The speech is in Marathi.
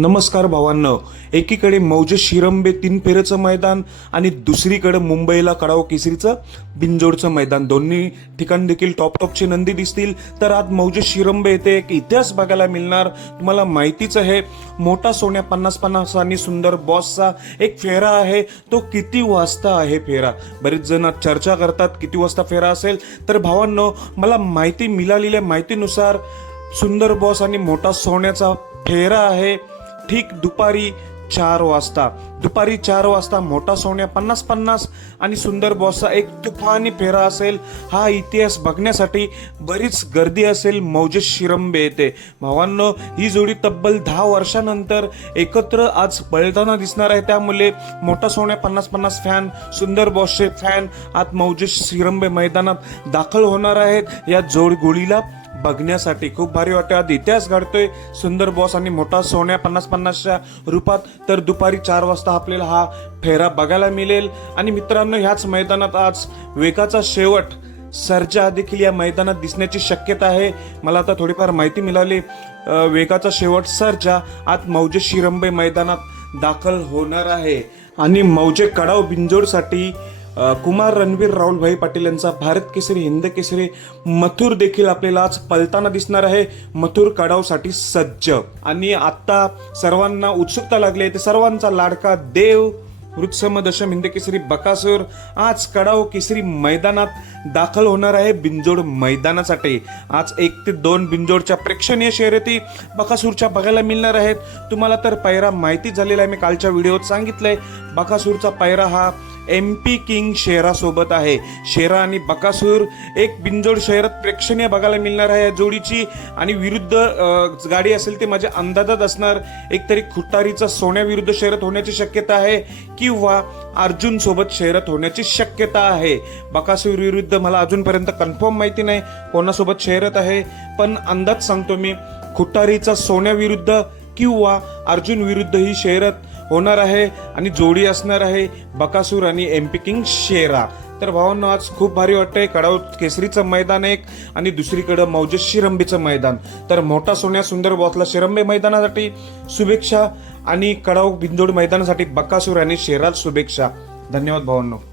नमस्कार भावांनो. एकीकडे मौजे शिरंबे तीन फेरेचं मैदान आणि दुसरीकडे मुंबईला कडाव केसरीचं बिंजोडचं मैदान. दोन्ही ठिकाण देखील टॉप टॉपचे नंदी दिसतील. तर आज मौजे शिरंबे येथे एक इतिहास बघायला मिळणार. तुम्हाला माहितीच आहे मोठा सोन्या पन्नास पन्नास आणि सुंदर बॉसचा एक फेरा आहे. तो किती वाजता आहे फेरा? बरेच जण चर्चा करतात किती वाजता फेरा असेल? तर भावांनो मला माहिती मिळालेल्या माहितीनुसार सुंदर बॉस आणि मोठा सोन्याचा फेरा आहे. ठीक दुपारी चार वाजता. दुपारी चार वाजता मोठा सोन्या पन्नास पन्नास आणि सुंदर बॉसचा एक तुफानी फेरा असेल. हा इतिहास बघण्यासाठी बरीच गर्दी असेल. मौजे शिरंबे येते. भावांनो ही जोडी तब्बल दहा वर्षानंतर एकत्र आज पळताना दिसणार आहे. त्यामुळे मोठा सोन्या पन्नास पन्नास फॅन सुंदर बॉसचे फॅन आज मौजे शिरंबे मैदानात दाखल होणार आहेत. या जोडगोळीला बघण्यासाठी खूप भारी वाटतं आज इतिहास घडतोय. सुंदर बॉस आणि मोठा सोन्या पन्नास पन्नासच्या रूपात. तर दुपारी चार वाजता आपल्याला हा फेरा बघायला मिळेल. आणि मित्रांनो ह्याच मैदानात आज वेगाचा शेवट सरजा देखील या मैदानात दिसण्याची शक्यता आहे. मला आता थोडीफार माहिती मिळाली. वेगाचा शेवट सर्जा आज मौजे शिरंबे मैदानात दाखल होणार आहे. आणि मौजे कडाव बिंजोडसाठी कुमार रणवीर राहुलभाई पाटील यांचा भारत केसरी हिंद केसरी मथुर देखील आपल्याला आज पलताना दिसणार आहे. मथुर कडावसाठी सज्ज. आणि आत्ता सर्वांना उत्सुकता लागली आहे. ते सर्वांचा लाडका देव वृत्सम दशम हिंद केसरी बकासूर. आज कडाव केसरी मैदानात दाखल होणार आहे. बिंजोड मैदानासाठी. आज एक ते दोन बिंजोडच्या प्रेक्षणीय शर्यती बकासूरच्या बघायला मिळणार आहेत. तुम्हाला तर पायरा माहिती झालेला आहे. मी कालच्या व्हिडिओत सांगितलंय. बकासूरचा पायरा हा एम पी किंग शेरासोबत आहे. शेरा आणि बकासूर एक बिंजोड शहरात प्रेक्षणीय बघायला मिळणार आहे. या जोडीची आणि विरुद्ध गाडी असेल ते माझ्या अंदाजात असणार. एकतरी खुटारीचा सोन्याविरुद्ध शहरात होण्याची शक्यता आहे किंवा अर्जुन सोबत शहरात होण्याची शक्यता आहे. बकासूर विरुद्ध मला अजूनपर्यंत कन्फर्म माहिती नाही कोणासोबत शहरात आहे पण अंदाज सांगतो मी. खुटारीचा सोन्याविरुद्ध किंवा अर्जुन विरुद्ध ही शर्यत होणार आहे आणि जोडी असणार आहे बकासूर आणि एमपी किंग शेरा. तर भावांनो आज खूप भारी वाटतंय. कडाव केसरीचं मैदान एक आणि दुसरीकडं मौजे शिरंबीचं मैदान. तर मोठा सोन्या सुंदर बॉसला शिरंबे मैदानासाठी शुभेच्छा आणि कडाव बिंदोड मैदानासाठी बकासूर आणि शेराल शुभेच्छा. धन्यवाद भावांनो.